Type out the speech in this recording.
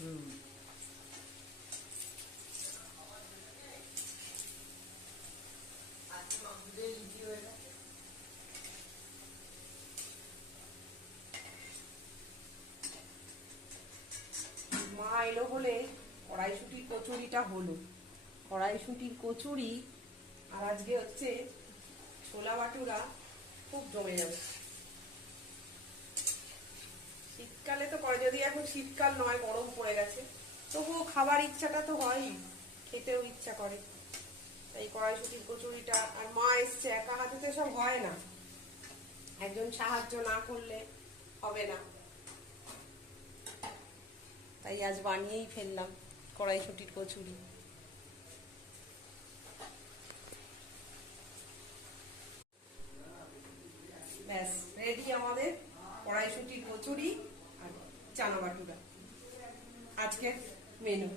হুম, মা এলো বলে কড়াইশুটির কচুরিটা হলো। কড়াইশুটির কচুরি আর আজকে হচ্ছে ছোলা বাটুরা, খুব জমে যাবে। শীতকালে তো করে, যদি এখন শীতকাল নয়, গরম পড়ে গেছে, তবুও খাবার ইচ্ছাটা তো হয়ই, খেতেও ইচ্ছা করে। এই কড়াইশুটির কচুরিটা, আর মা এসছে, একা হাতে তো সব হয় না, একজন সাহায্য না করলে হবে না, তাই আজ বানিয়েই ফেললাম কড়াইশুটির কচুরি। ব্যাস রেডি আমাদের কড়াইশুটির কচুরি আর চানা বাটুরা, আজকের মেনু।